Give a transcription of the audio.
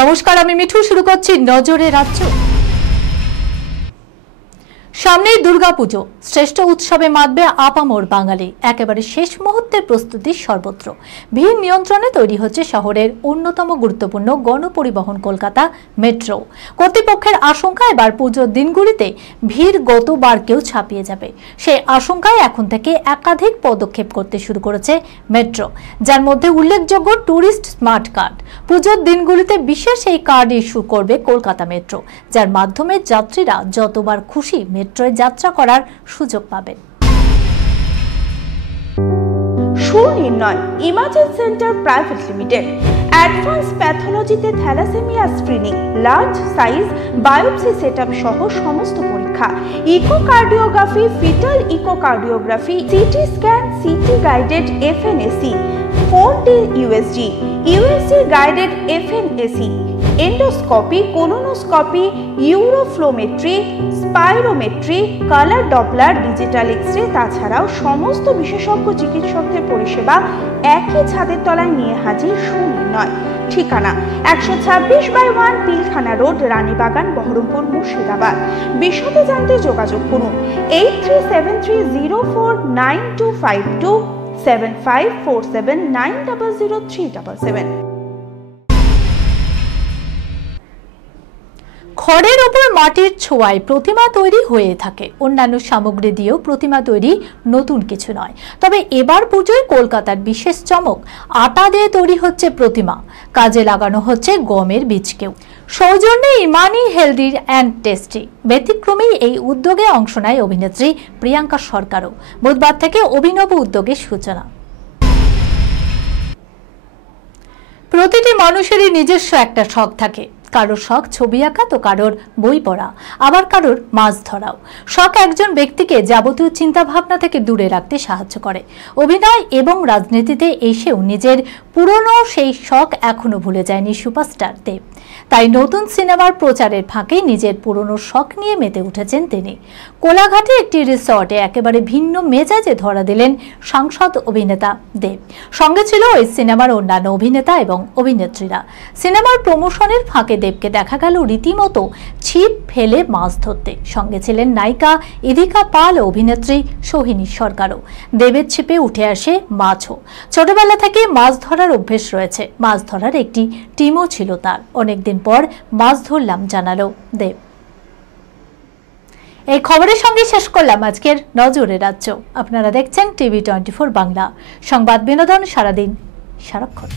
নমস্কার, আমি মিঠু। শুরু করছি নজরে রাজ্য। সামনেই দুর্গাপুজো, শ্রেষ্ঠ উৎসবে মাতবে আপামর বাঙালি। একেবারে শেষ মুহূর্তের প্রস্তুতি সর্বত্র। ভিড় নিয়ন্ত্রণে তৈরি হচ্ছে শহরের অন্যতম গুরুত্বপূর্ণ গণপরিবহন কলকাতা মেট্রো। কর্তৃপক্ষের আশঙ্কা এবার পুজোর দিনগুলিতে ভিড় গতবারকেও ছাপিয়ে যাবে। সেই আশঙ্কায় এখন থেকে একাধিক পদক্ষেপ করতে শুরু করেছে মেট্রো, যার মধ্যে উল্লেখযোগ্য ট্যুরিস্ট স্মার্ট কার্ড। পুজোর দিনগুলিতে বিশেষ এই কার্ড ইস্যু করবে কলকাতা মেট্রো, যার মাধ্যমে যাত্রীরা যতবার খুশি মেট্রোয় যাত্রা করার সুযোগ পাবেন। Sunirnoy imaging centre private limited advance প্যাথোলজিতে thalassaemia screening, large size biopsy setup সহ সমস্ত পরীক্ষা, echocardiography, foetal echocardiography, CT scan, CT guided FNAC, 4D USG guided FNAC, endoscopy, colonoscopy, uroflowmetry, spirometry, colour doppler, digital X-ray, তাছাড়াও সমস্ত বিশেষজ্ঞ চিকিৎসকদের পরিষেবা একই ছাদের তলায় নিয়ে হাজির সুনির্ণয়। ঠিকানা 126/1 পিলখানা রোড, রানীবাগান, বহরমপুর, মুর্শিদাবাদ। বিশদে জানতে যোগাযোগ করুন 8373049252 7547900377। খড়ের ওপর মাটির ছোঁয়ায় প্রতিমা তৈরি হয়ে থাকে। অন্যান্য সামগ্রী দিয়েও প্রতিমা তৈরি নতুন কিছু নয়। তবে এবার পুজোয় কলকাতার বিশেষ চমক, আটা দিয়ে তৈরি হচ্ছে প্রতিমা। কাজে লাগানো হচ্ছে গমের বীজকেও। সৌজন্যে ইমানি হেলদি অ্যান্ড টেস্টি। ব্যতিক্রমী এই উদ্যোগে অংশ নেয় অভিনেত্রী প্রিয়াঙ্কা সরকারও। বুধবার থেকে অভিনব উদ্যোগের সূচনা। প্রতিটি মানুষেরই নিজস্ব একটা শখ থাকে। কারোর শখ ছবি আঁকা, তো কারোর বই পড়া, আবার কারোর মাছ ধরাও। শখ একজন ব্যক্তিকে যাবতীয় চিন্তা ভাবনা থেকে দূরে রাখতে সাহায্য করে। অভিনয় এবং রাজনীতিতে এসেও নিজের পুরনো সেই শখ এখনো ভুলে যায়নি সুপারস্টার দেব। তাই নতুন সিনেমার প্রচারের ফাঁকে নিজের পুরনো শখ নিয়ে মেতে উঠেছেন তিনি। কোলাঘাটে একটি রিসর্টে একেবারে ভিন্ন মেজাজে ধরা দিলেন সাংসদ অভিনেতা দেব। সঙ্গে ছিল ওই সিনেমার অন্যান্য অভিনেতা এবং অভিনেত্রীরা। সিনেমার প্রমোশনের ফাঁকে দেবকে দেখা গেল রীতিমতো ছিপ ফেলে মাছ ধরতে। সঙ্গে ছিলেন নায়িকা ইধিকা পাল ও অভিনেত্রী সোহিনী সরকারও। দেবের ছিপে উঠে আসে মাছও। ছোটবেলা থেকে মাছ ধরার অভ্যেস রয়েছে। মাছ ধরার একটি টিমও ছিল তার। অনেকদিন পর মাছ ধরলাম জানালো দেব। এই খবরের সঙ্গে শেষ করলাম আজকের নজরে রাজ্য। আপনারা দেখছেন টিভি 24 বাংলা। সংবাদ বিনোদন সারাদিন সারাক্ষণ।